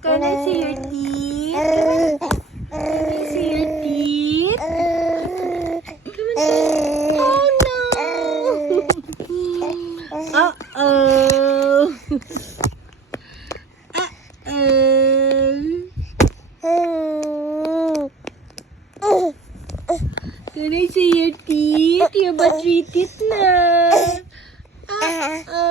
Can I see your teeth? Can I see your teeth? Oh no! Uh-oh! Uh-oh! Can I see your teeth? You have 3 teeth na. Uh-oh!